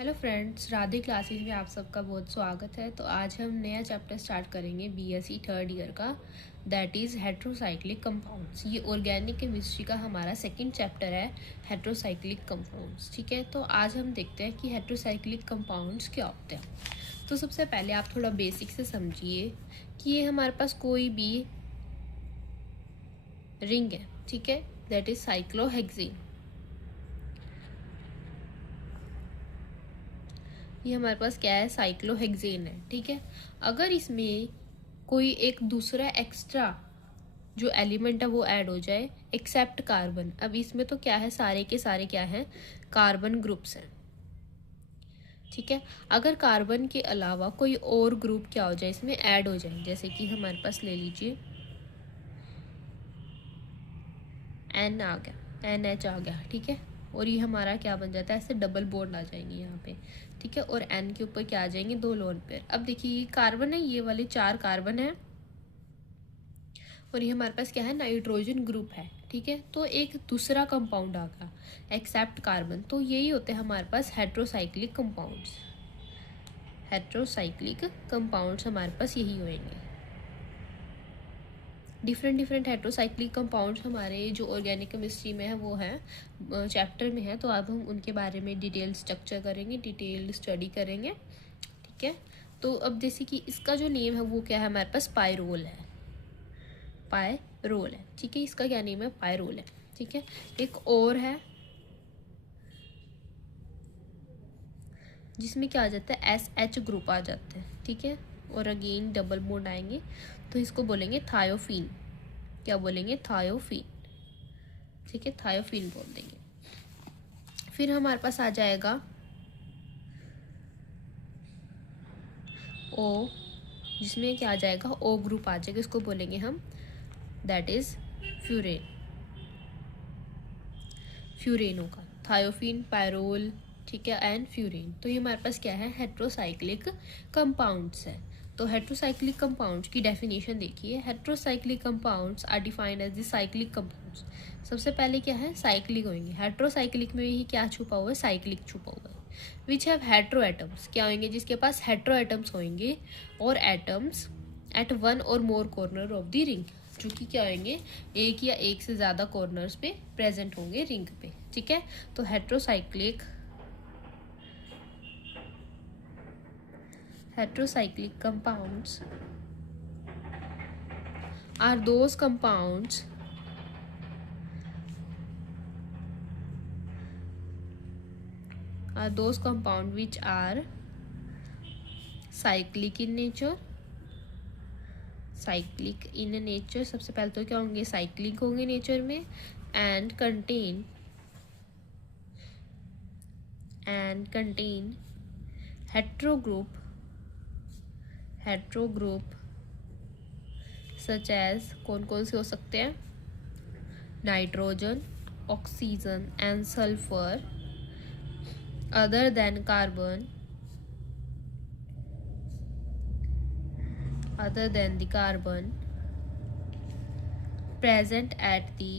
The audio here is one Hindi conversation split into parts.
हेलो फ्रेंड्स, राधे क्लासेस में आप सबका बहुत स्वागत है। तो आज हम नया चैप्टर स्टार्ट करेंगे बीएससी थर्ड ईयर का, दैट इज़ हेट्रोसाइक्लिक कंपाउंड्स। ये ऑर्गेनिक केमिस्ट्री का हमारा सेकंड चैप्टर है, हेट्रोसाइक्लिक कंपाउंड्स। ठीक है, तो आज हम देखते हैं कि हेट्रोसाइक्लिक कंपाउंड्स क्या होते हैं। तो सबसे पहले आप थोड़ा बेसिक से समझिए कि ये हमारे पास कोई भी रिंग है, ठीक है, दैट इज़ साइक्लोहेक्सेन। ये हमारे पास क्या है, साइक्लोहेक्सेन है। ठीक है, अगर इसमें कोई एक दूसरा एक्स्ट्रा जो एलिमेंट है वो ऐड हो जाए एक्सेप्ट कार्बन, अब इसमें तो क्या है, सारे के सारे क्या हैं, कार्बन ग्रुप्स हैं। ठीक है, अगर कार्बन के अलावा कोई और ग्रुप क्या हो जाए, इसमें ऐड हो जाए, जैसे कि हमारे पास ले लीजिए एन आ गया, NH आ गया। ठीक है, और ये हमारा क्या बन जाता है, ऐसे डबल बॉन्ड आ जाएंगे यहाँ पे। ठीक है, और एन के ऊपर क्या आ जाएंगे, 2 लोन पेयर। अब देखिए ये कार्बन है, ये वाले 4 कार्बन है, और ये हमारे पास क्या है, नाइट्रोजन ग्रुप है। ठीक है, तो एक दूसरा कंपाउंड आ गया एक्सेप्ट कार्बन, तो यही होते हैं हमारे पास हेट्रोसाइक्लिक कंपाउंड्स। हेट्रोसाइक्लिक कंपाउंड्स हमारे पास यही होंगे। डिफरेंट हेट्रोसाइक्लिक कंपाउंड्स हमारे जो ऑर्गेनिक केमिस्ट्री में है वो है चैप्टर में है, तो अब हम उनके बारे में डिटेल स्ट्रक्चर करेंगे, डिटेल स्टडी करेंगे। ठीक है, तो अब जैसे कि इसका जो नेम है वो क्या है, हमारे पास पायरोल है, पायरोल है। ठीक है, इसका क्या नेम है, पायरोल है। ठीक है, एक और है जिसमें क्या आ जाता है, SH ग्रुप आ जाता है। ठीक है, और अगेन डबल बॉन्ड आएंगे, तो इसको बोलेंगे थायोफीन। क्या बोलेंगे, थायोफीन। ठीक है, थायोफीन बोल देंगे। फिर हमारे पास आ जाएगा O, जिसमें क्या आ जाएगा, O ग्रुप आ जाएगा, इसको बोलेंगे हम, दैट इज फ्यूरेन। फ्यूरेन होगा, थायोफीन, पायरोल, ठीक है, एंड फ्यूरेन। तो ये हमारे पास क्या है, हेट्रोसाइक्लिक कंपाउंड्स है। तो हेट्रोसाइक्लिक कंपाउंड्स की डेफिनेशन देखिए, heterocyclic compounds are defined as the cyclic compounds. सबसे पहले क्या है, साइक्लिक होंगे। हेट्रोसाइक्लिक में ही क्या छुपा हुआ है, साइक्लिक छुपा हुआ है। विच हैव हेट्रो एटम्स, क्या होंगे, जिसके पास हेट्रो एटम्स होंगे, और atoms eight one or more corner of the ring, जो कि क्या होंगे, एक या एक से ज़्यादा कॉर्नर्स पे प्रेजेंट होंगे रिंग पे। ठीक है, तो heterocyclic compounds are those compounds which are cyclic in nature। सबसे पहले तो क्या होंगे, साइक्लिक होंगे नेचर में, and contain hetero group such as, कौन कौन से हो सकते हैं, nitrogen, oxygen and sulphur, other than the carbon present at the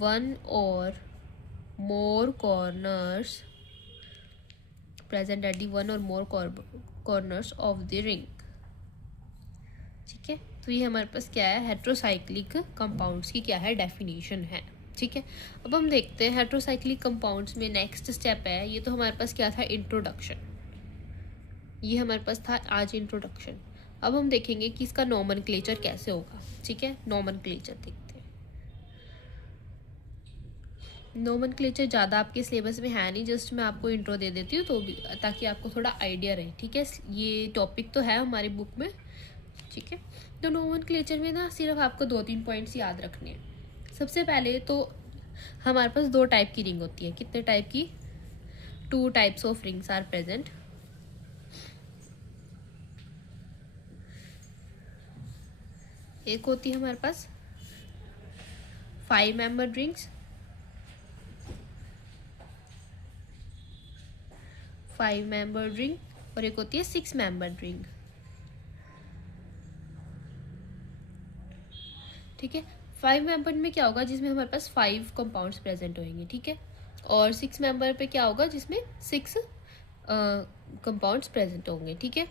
one or more corners of the ring। ठीक है, तो ये हमारे पास क्या है, हेट्रोसाइक्लिक कंपाउंड्स की क्या है, डेफिनेशन है। ठीक है, अब हम देखते हैं हेट्रोसाइक्लिक कंपाउंड्स में नेक्स्ट स्टेप है, ये तो हमारे पास क्या था, इंट्रोडक्शन। ये हमारे पास था आज इंट्रोडक्शन। अब हम देखेंगे कि इसका नोमेनक्लेचर कैसे होगा। ठीक है, नोमेनक्लेचर देखते हैं। नोमेनक्लेचर ज़्यादा आपके सिलेबस में है नहीं, जस्ट मैं आपको इंट्रो दे देती हूँ, तो भी ताकि आपको थोड़ा आइडिया रहे। ठीक है, ये टॉपिक तो है हमारी बुक में। ठीक है, तो नोमेनक्लेचर में ना सिर्फ आपको 2-3 पॉइंट्स याद रखने हैं। सबसे पहले तो हमारे पास 2 टाइप की रिंग होती है। कितने टाइप की, 2 types of rings are present. एक होती है हमारे पास 5 मेंबर रिंग्स, 5 मेंबर रिंग, और एक होती है 6 मेंबर रिंग। ठीक है, 5 मेंबर में क्या होगा, जिसमें हमारे पास 5 कंपाउंड्स प्रेजेंट होंगे, ठीक है। और 6 मेंबर पे क्या होगा, जिसमें 6 कंपाउंड्स प्रेजेंट होंगे, ठीक है।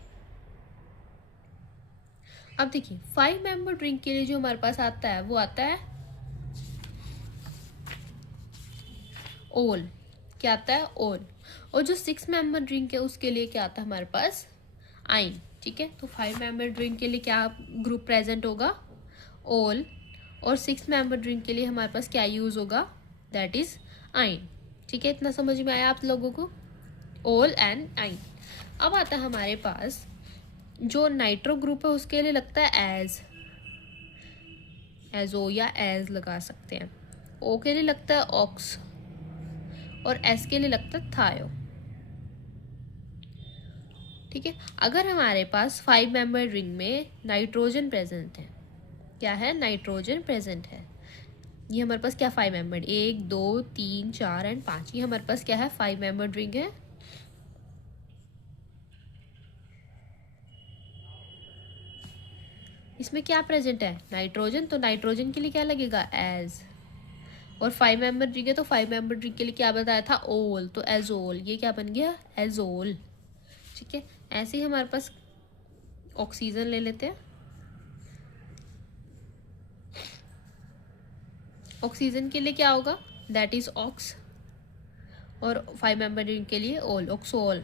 अब देखिए 5 मेंबर ड्रिंक के लिए जो हमारे पास आता है वो आता है ओल। क्या आता है, ओल। और जो 6 मेंबर ड्रिंक है उसके लिए क्या आता है हमारे पास, आइन, ठीक है। तो 5 मेंबर ड्रिंक के लिए क्या ग्रुप प्रेजेंट होगा, ओल। और 6 मेंबर ड्रिंक के लिए हमारे पास क्या यूज होगा, दैट इज आइन, ठीक है। इतना समझ में आया आप लोगों को, ओल एंड आइन। अब आता है हमारे पास जो नाइट्रो ग्रुप है उसके लिए लगता है एजो या एज लगा सकते हैं। ओ के लिए लगता है ऑक्स और एस के लिए लगता है थायो, ठीक है। अगर हमारे पास 5 मेंबर रिंग में नाइट्रोजन प्रेजेंट है, क्या है, नाइट्रोजन प्रेजेंट है। ये हमारे पास क्या 5 मेंबर, 1 2 3 4 एंड 5, ये हमारे पास क्या है 5 मेंबर रिंग है। इसमें क्या प्रेजेंट है, नाइट्रोजन। तो नाइट्रोजन के लिए क्या लगेगा, एज। और 5 मेंबर रिंग है तो 5 मेंबर रिंग के लिए क्या बताया था, ओल, तो एजोल। ये क्या बन गया, एजोल, ठीक है। ऐसे ही हमारे पास ऑक्सीजन ले लेते हैं। ऑक्सीजन के लिए क्या होगा, दैट इज ऑक्स। और 5 मेंबर रिंग के लिए ओल, ऑक्सोल,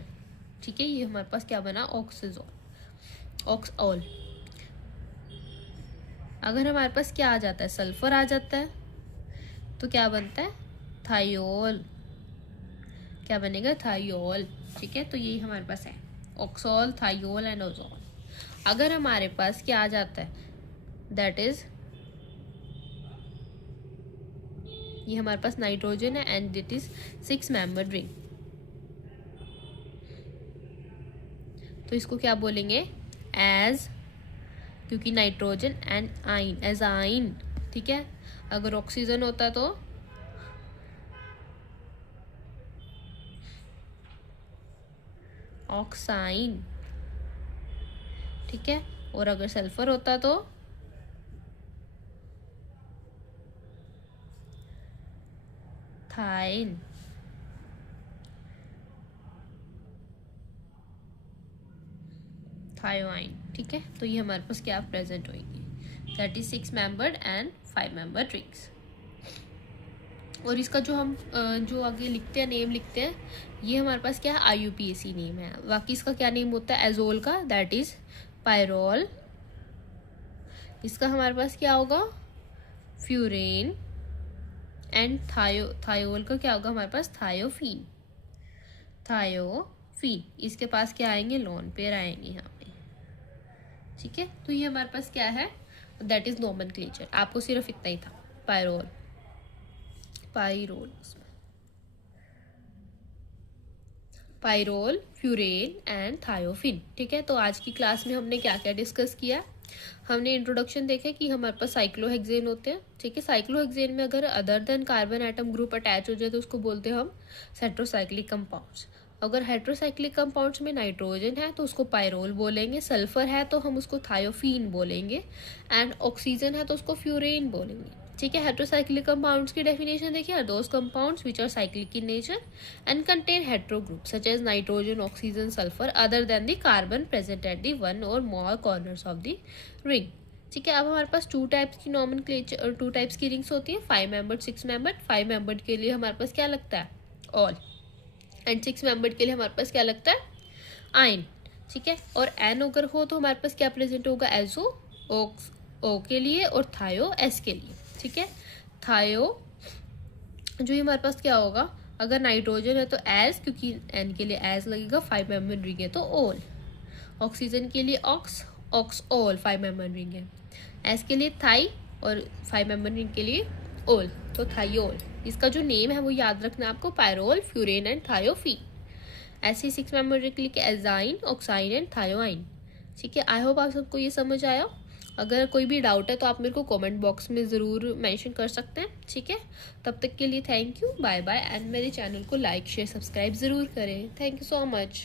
ठीक है। ये हमारे पास क्या बना, ऑक्सीजोल, ऑक्सओल। अगर हमारे पास क्या आ जाता है, सल्फर आ जाता है, तो क्या बनता है, थायोल। क्या बनेगा, थायोल, ठीक है। तो यही हमारे पास है, ऑक्सोल, थायोल एंड ओजोल। अगर हमारे पास क्या आ जाता है, दैट इज, ये हमारे पास नाइट्रोजन है and it is 6 member ring, तो इसको क्या बोलेंगे, एज, क्योंकि नाइट्रोजन एंड आइन, एज आइन, ठीक है। अगर ऑक्सीजन होता तो ऑक्साइन, ठीक है। और अगर सल्फर होता तो थाइन, थायोआइन, ठीक है। तो ये हमारे पास क्या प्रेजेंट होंगे, that is 6 membered and 5 member rings. और इसका जो हम जो आगे लिखते हैं, नेम लिखते हैं, ये हमारे पास क्या है, IUPAC नेम है। बाकी इसका क्या नेम होता है, एजोल का, दैट इज पायरोल। इसका हमारे पास क्या होगा, फ्यूरेन। एंड थायोल का क्या होगा हमारे पास, थायोफीन, थायोफीन। इसके पास क्या आएंगे, लोन पेयर आएंगे यहाँ पे, ठीक है। तो ये हमारे पास क्या है, दैट इज नोमेनक्लेचर। आपको सिर्फ इतना ही था, pyrrole, pyrrole, furan and thiophene, ठीक है। तो आज की क्लास में हमने क्या क्या डिस्कस किया, हमने इंट्रोडक्शन देखा कि हमारे पास साइक्लोहेक्सेन होते हैं, ठीक है। साइक्लोहेक्सेन में अगर other than carbon atom group attach हो जाए तो उसको बोलते हैं हम हेट्रोसाइक्लिक कंपाउंड्स। अगर हेट्रोसाइक्लिक कंपाउंड्स में नाइट्रोजन है तो उसको पायरोल बोलेंगे, सल्फर है तो हम उसको थायोफीन बोलेंगे, एंड ऑक्सीजन है तो उसको फ्यूरेन बोलेंगे, ठीक है। हेट्रोसाइक्लिक कंपाउंड्स की डेफिनेशन देखिए, are those compounds which are cyclic in nature and contain hetero group such as nitrogen, oxygen, sulphur other than the carbon present at the one or more corners of the ring, ठीक है। अब हमारे पास 2 टाइप्स की नॉमेनक्लेचर, 2 टाइप्स की रिंग्स होती है, 5 मेंबर्ड, 6 मेंबर्ड। 5 मेंबर्ड के लिए हमारे पास क्या लगता है, ऑल, एंड 6 मेंबर्ड के लिए हमारे पास क्या लगता है, आइन, ठीक है। और एन अगर हो तो हमारे पास क्या प्रेजेंट होगा, एजो, ऑक्स ओ के लिए, और थायो एस के लिए, ठीक है। थायो जो हमारे पास क्या होगा, अगर नाइट्रोजन है तो एज, क्योंकि एन के लिए एज लगेगा, 5 मेंबर रिंग है तो ओल। ऑक्सीजन के लिए ऑक्स, ऑक्स ओल, 5 मेंबर रिंग है। एस के लिए थाई, और 5 मेंबर रिंग के लिए ओल, तो थायोल। इसका जो नेम है वो याद रखना आपको, पायरोल, फ्यूरेन एंड थायोफीन। ऐसे ही 6 मेंबर रिंग के लिए एजाइन, ऑक्साइन एंड थायोआइन, ठीक है। आई होप आप सबको ये समझ आया। अगर कोई भी डाउट है तो आप मेरे को कमेंट बॉक्स में ज़रूर मेंशन कर सकते हैं, ठीक है। तब तक के लिए thank you, bye bye, and मेरे चैनल को लाइक शेयर सब्सक्राइब ज़रूर करें। Thank you so much.